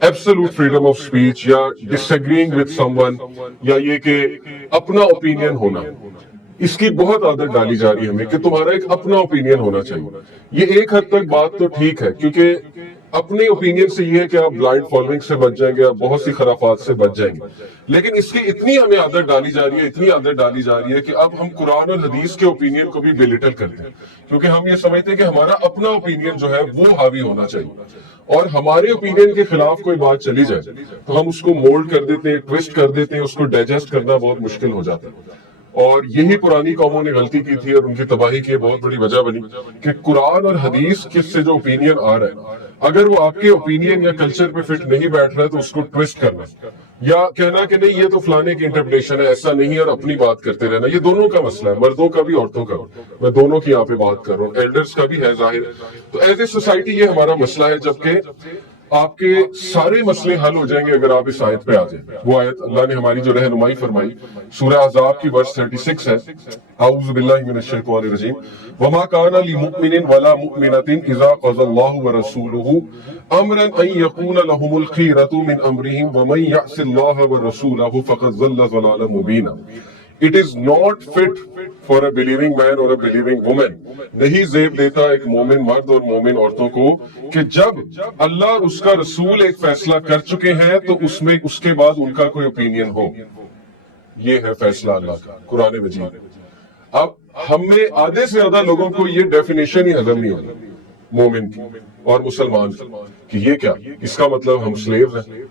Absolute freedom of speech या disagreeing with someone या ये कि अपना ओपिनियन होना, इसकी बहुत आदत डाली जा रही है हमें कि तुम्हारा एक अपना ओपिनियन होना चाहिए। ये एक हद तक बात तो ठीक है, क्योंकि अपने ओपिनियन से ये है कि आप ब्लाइंड फॉलोइंग से बच जाएंगे, आप बहुत सी खराफात से बच जाएंगे। लेकिन इसकी इतनी हमें आदत डाली जा रही है, इतनी आदत डाली जा रही है कि अब हम कुरान और हदीस के ओपिनियन को भी बेलिटल करते हैं, क्योंकि हम ये समझते हैं कि हमारा अपना ओपिनियन जो है वो हावी होना चाहिए, और हमारे ओपिनियन के खिलाफ कोई बात चली जाए तो हम उसको मोल्ड कर देते हैं, ट्विस्ट कर देते हैं, उसको डाइजेस्ट करना बहुत मुश्किल हो जाता है। और यही पुरानी कौमों ने गलती की थी और उनकी तबाही की बहुत बड़ी वजह बनी कि कुरान और हदीस से जो ओपिनियन आ रहा है, अगर वो आपके ओपिनियन या कल्चर पे फिट नहीं बैठ रहा है तो उसको ट्विस्ट करना या कहना कि नहीं ये तो फलाने की इंटरप्रिटेशन है, ऐसा नहीं है, और अपनी बात करते रहना। ये दोनों का मसला है, मर्दों का भी औरतों का, मैं दोनों की यहाँ पे बात कर रहा हूँ, एल्डर्स का भी है जाहिर। तो एज ए सोसाइटी ये हमारा मसला है, जबकि आपके सारे मसले हल हो जाएंगे अगर आप इस आयत पे आ जाए। वो आयत अल्लाह ने हमारी जो रहनुमाई फरमाई सूरह अहज़ाब की वर्स 36 है, औज़ु बिल्लाहि मिनश शैतानिर रजीम, वमा काना लिमुमिनिन वला मुमिनतिन इज़ा क़ज़ल्लाहु व रसूलुहु अमरन अन यकून लहुमुल खियरतु मिन अमरिहिम वमन यअसिल्लाह व रसूलहु फ़क़द ज़ल्ल ज़लालन मुबीना। It is not fit for a believing man or a believing women, नहीं जेब देता एक मोमिन मर्द और मोमिन औरतों को कि जब अल्लाह और उसका रसूल एक फैसला कर चुके हैं तो उसमें उसके बाद उनका कोई ओपिनियन हो। ये है फैसला अल्लाह का कुरान मजीद। अब हम में आधे से ज्यादा लोगों को ये डेफिनेशन ही हजम नहीं होती मोमिन की और मुसलमान की कि ये क्या, इसका मतलब हम स्लेव हैं।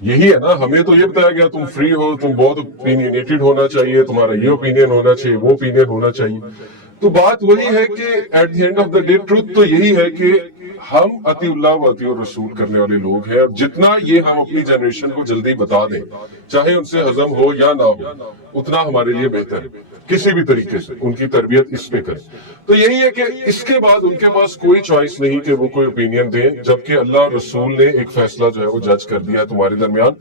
यही है ना, हमें तो ये बताया गया तुम फ्री हो, तुम बहुत ओपिनियनेटेड होना चाहिए, तुम्हारा ये ओपिनियन होना चाहिए, वो ओपिनियन होना चाहिए। तो बात वही है कि at the end of the day truth तो यही है कि हम अतिउल्लाह व अतिउर रसूल करने वाले लोग हैं। जितना ये हम अपनी जनरेशन को जल्दी बता दें, चाहे उनसे हजम हो या ना हो, उतना हमारे लिए बेहतर है। किसी भी तरीके से उनकी तरबियत इस पे करें। तो यही है कि इसके बाद उनके पास कोई चॉइस नहीं कि वो कोई ओपिनियन दें, जबकि अल्लाह और रसूल ने एक फैसला जो है वो जज कर दिया तुम्हारे दरमियान।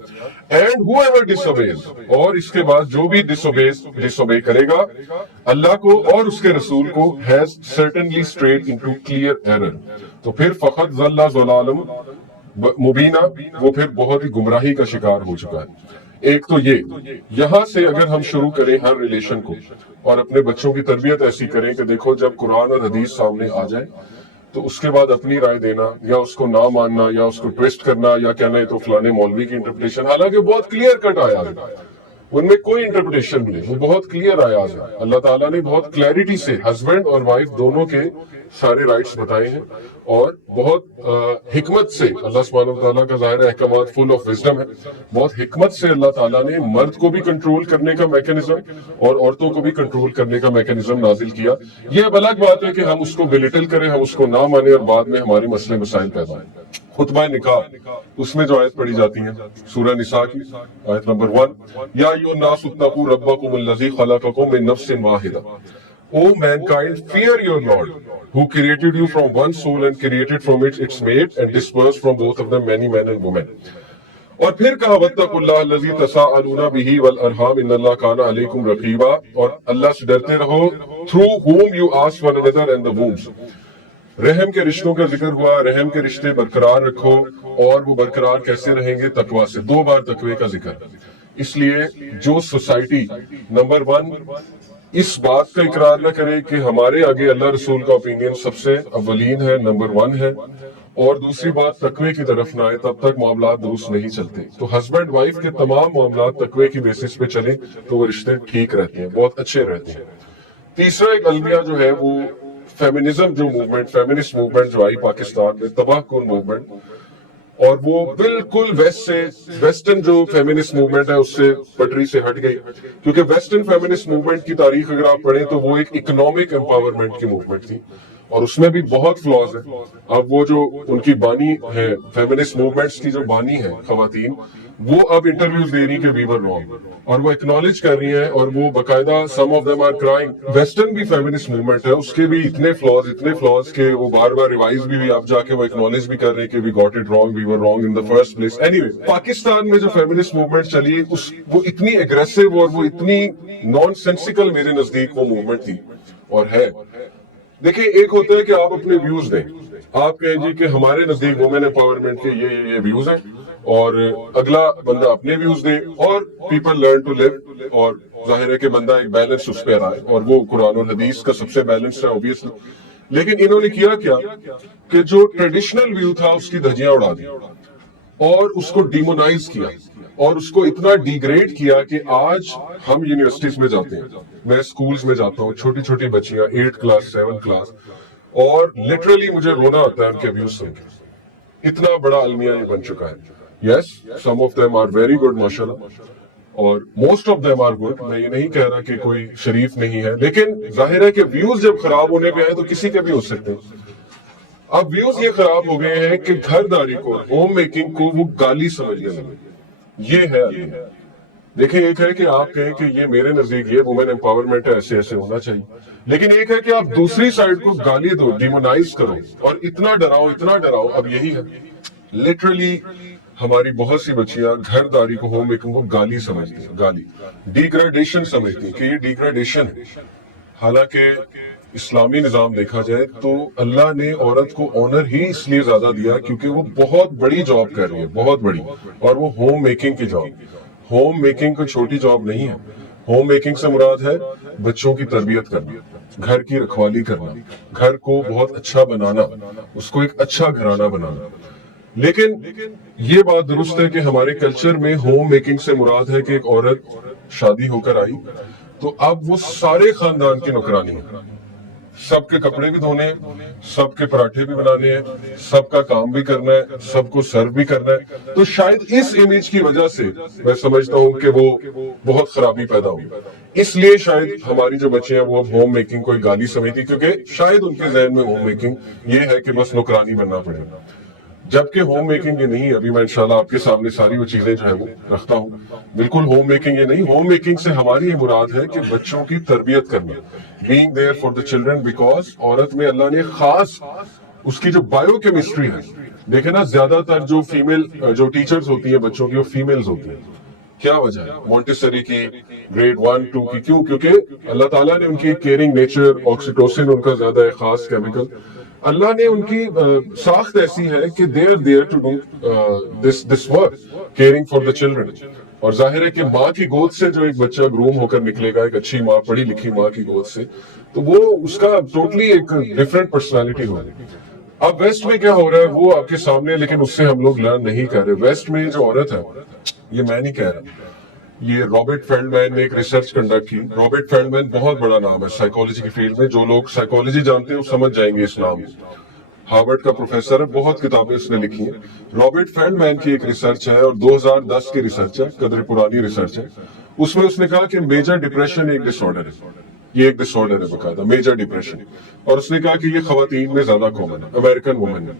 एंड हुएवर डिसओबेज, और इसके बाद जो भी डिसओबे करेगा अल्लाह को और उसके रसूल को, has certainly straight into clear error. तो फिर फखत ज़ल्ला ज़लालम मुबीना, वो फिर बहुत ही गुमराही का शिकार हो चुका है। एक तो ये, यहां से अगर हम शुरू करें हर रिलेशन को और अपने बच्चों की तरबियत ऐसी करें कि देखो जब कुरान और हदीस सामने आ जाए तो उसके बाद अपनी राय देना या उसको ना मानना या उसको ट्विस्ट करना या कहना है तो फलाने मौलवी की इंटरप्रिटेशन, हालांकि बहुत क्लियर कट आया है, उनमें कोई इंटरप्रिटेशन नहीं, वो बहुत क्लियर आया है। अल्लाह ताला ने बहुत क्लैरिटी से हस्बैंड और वाइफ दोनों के सारे राइट्स बताए हैं और बहुत हिकमत से अल्लाह सुब्हानहू व तआला का ज़ाहिर अहकामात फुल ऑफ विजडम है। बहुत हिकमत से अल्लाह ताला ने मर्द को भी कंट्रोल करने का मैकेनिज्म और औरतों को भी कंट्रोल करने का मैकेनिज्म नाजिल किया। ये अब अलग बात है कि हम उसको बेलिटल करें, हम उसको ना माने और बाद में हमारे मसले मसाइल पैदा हैं। खुतबा निकाह, उसमें जो आयत पढ़ी जाती है सूरह निसा की आयत नंबर 1, या अय्युहन्नासु इत्तक़ू रब्बकुमुल्लज़ी खलक़कुम मिन नफ्सिन Waheeda, O mankind, fear your Lord, who created you from one soul and created from it its mate and dispersed from both of them many men and women. और फिर कहा वत्तकुल्लाह अल्लज़ी तसाअलूना बिही वल अरहाम इन्नल्लाह काना अलैकुम रक़ीबा, और अल्लाह से डरते रहो through whom you ask one another and the wombs. रहम के रिश्तों का जिक्र हुआ, रहम के रिश्ते बरकरार रखो, और वो बरकरार कैसे रहेंगे? तकवा से। 2 बार तकवे का जिक्र। इसलिए जो सोसाइटी नंबर 1 इस बात का इकरार न करे कि हमारे आगे अल्लाह रसूल का ओपिनियन सबसे अव्वलीन है, नंबर 1 है, और दूसरी बात तकवे की तरफ ना आए, तब तक मामला दुरुस्त नहीं चलते। तो हस्बैंड वाइफ के तमाम मामला तकवे की बेसिस पे चले तो वो रिश्ते ठीक रहते हैं, बहुत अच्छे रहते हैं। तीसरा एक अलमिया जो है वो फेमिनिज्म जो मूवमेंट, फेमिनिस्ट मूवमेंट जो आई पाकिस्तान में, तबाहकुन मूवमेंट, और वो बिल्कुल वेस्टर्न जो फेमिनिस्ट मूवमेंट है उससे पटरी से हट गई, क्योंकि वेस्टर्न फेमिनिस्ट मूवमेंट की तारीख अगर आप पढ़ें तो वो एक इकोनॉमिक एम्पावरमेंट की मूवमेंट थी और उसमें भी बहुत फ्लॉज है। अब वो जो उनकी बानी है, फेमिनिस्ट मूवमेंट्स की जो बानी है खवातीन, वो अब इंटरव्यूज दे रही कि वी वर रॉन्ग, और वो एक्नॉलेज कर रही हैं, और वो बकायदा some of them are crying. Western भी फेमिनिस्ट मूवमेंट है, उसके भी इतने फ्लॉज के वो बार बार रिवाइज भी हुई, आप जाके वो एक्नॉलेज भी कर रहे हैं कि we got it wrong, we were wrong in the first place. Anyway, Pakistan में जो फेमिनिस्ट मूवमेंट चली वो इतनी एग्रेसिव और वो इतनी नॉन सेंसिकल मेरे नजदीक वो मूवमेंट थी और है। دیکھیں ایک ہوتا ہے کہ آپ اپنے ویوز دیں, آپ کہیں جی کہ ہمارے نزدیک وومن امپاورمنٹ کے یہ ویوز ہیں, اور اگلا بندہ اپنے ویوز دے, اور پیپل لرن ٹو لیو, اور ظاہر ہے کہ بندہ ایک بیلنس اس پہ رہا ہے, اور وہ قرآن اور حدیث کا سب سے بیلنس ہے اوبیسلی. لیکن انہوں نے کیا کہ جو ٹریڈیشنل ویو تھا اس کی دھجیاں اڑا دی, اور اس کو ڈیمونائز کیا, اور اس کو اتنا ڈیگریڈ کیا کہ آج ہم یونیورسٹیز میں جاتے ہیں, میں اسکولز میں جاتا ہوں, چھوٹی چھوٹی بچیاں 8 کلاس 7 کلاس, اور لٹرلی مجھے رونا آتا ہے ان کے ویوز سن کے. اتنا بڑا المیہ یہ بن چکا ہے. Yes, some of them are very good ماشاءاللہ, اور most of them are good. میں یہ نہیں کہہ رہا کہ کوئی شریف نہیں ہے, لیکن ظاہر ہے کہ ویوز جب خراب ہونے پہ آئے تو کسی کے بھی ہو سکتے ہیں. اب ویوز یہ خراب ہو گئے ہیں کہ گھر داری کو, ہوم میکنگ کو وہ گالی سمجھنے لگے. یہ ہے المیہ. دیکھیں ایک ہے کہ آپ کہیں کہ یہ میرے نزدیک یہ وومن امپاورمنٹ ہے, ایسے ایسے ہونا چاہیے, لیکن ایک ہے کہ آپ دوسری سائڈ کو گالی دو, ڈیمونائز کرو, اور اتنا ڈراؤ. اب یہی ہے لٹرلی ہماری بہت سی بچیاں گھر داری کو, ہوم میکنگ کو گالی سمجھتی ہیں, گالی, ڈیگریڈیشن سمجھتی ہیں کہ یہ ڈیگریڈیشن ہے. حالانکہ اسلامی نظام دیکھا جائے تو اللہ نے عورت کو آنر ہی اس لیے زیادہ دیا کیونکہ وہ بہت بڑی جاب کر رہی ہے, بہت بڑی, اور وہ ہوم میکنگ کی جاب. ہوم میکنگ کوئی چھوٹی جاب نہیں ہے. ہوم میکنگ سے مراد ہے بچوں کی تربیت کرنا, گھر کی رکھوالی کرنا, گھر کو بہت اچھا بنانا, اس کو ایک اچھا گھرانہ بنانا. لیکن یہ بات درست ہے کہ ہمارے کلچر میں ہوم میکنگ سے مراد ہے کہ ایک عورت شادی ہو کر آئی تو اب وہ سارے خاندان کی نوکرانی ہے, سب کے کپڑے بھی دھونے ہیں, سب کے پراٹھے بھی بنانے ہیں, سب کا کام بھی کرنا ہے, سب کو سرو بھی کرنا ہے. تو شاید اس امیج کی وجہ سے میں سمجھتا ہوں کہ وہ بہت خرابی پیدا ہوئی. اس لیے شاید ہماری جو بچے ہیں وہ اب ہوم میکنگ کو ایک گالی سمجھتی, کیونکہ شاید ان کے ذہن میں ہوم میکنگ یہ ہے کہ بس نوکرانی بننا پڑے گا, جبکہ ہوم میکنگ یہ نہیں. ابھی میں انشاءاللہ آپ کے سامنے ساری وہ چیزیں جو ہے وہ رکھتا ہوں. بالکل ہوم میکنگ یہ نہیں. ہوم میکنگ سے ہماری یہ مراد ہے کہ بچوں کی تربیت کرنا, being there for the children, because عورت میں اللہ نے خاص اس کی جو بایو کیمسٹری ہے, دیکھیں نا زیادہ تر جو فیمیل جو ٹیچرز ہوتی ہیں بچوں کی وہ فیمیلز ہوتی ہیں. کیا وجہ ہے؟ مونٹیسری کی گریڈ 1 2 کی. کیوں؟ کیونکہ اللہ تعالیٰ نے ان کی کیئرنگ نیچر, آکسیٹوسن ان کا زیادہ ہے, خاص کیمیکل, اللہ نے ان کی ساخت ایسی ہے کہ they are there to do this work, caring for the children. اور ظاہر ہے کہ ماں کی گود سے جو ایک بچہ گروم ہو کر نکلے گا, ایک اچھی ماں, پڑھی لکھی ماں کی گود سے, تو وہ اس کا ٹوٹلی ایک ڈفرینٹ پرسنالٹی ہوگی. اب ویسٹ میں کیا ہو رہا ہے وہ آپ کے سامنے, لیکن اس سے ہم لوگ لرن نہیں کر رہے. ویسٹ میں جو عورت ہے, یہ میں نہیں کہہ رہا, یہ رابرٹ فیلڈمین نے ایک ریسرچ کنڈکٹ کی. رابرٹ فیلڈمین بہت بڑا نام ہے سائیکالوجی کی فیلڈ میں. جو لوگ سائیکالوجی جانتے ہیں وہ سمجھ جائیں گے اس نام کو. ہارورڈ کا پروفیسر ہے, بہت کتابیں اس نے لکھی ہیں. رابرٹ فیلڈمین کی ایک ریسرچ ہے, اور 2010 کی ریسرچ ہے, قدر پرانی ریسرچ ہے. اس میں اس نے کہا کہ میجر ڈپریشن ایک ڈس آرڈر ہے, یہ ایک ڈس آرڈر ہے باقاعدہ, میجر ڈپریشن. اور اس نے کہا کہ یہ خواتین میں زیادہ کامن ہے, امریکن وومن میں.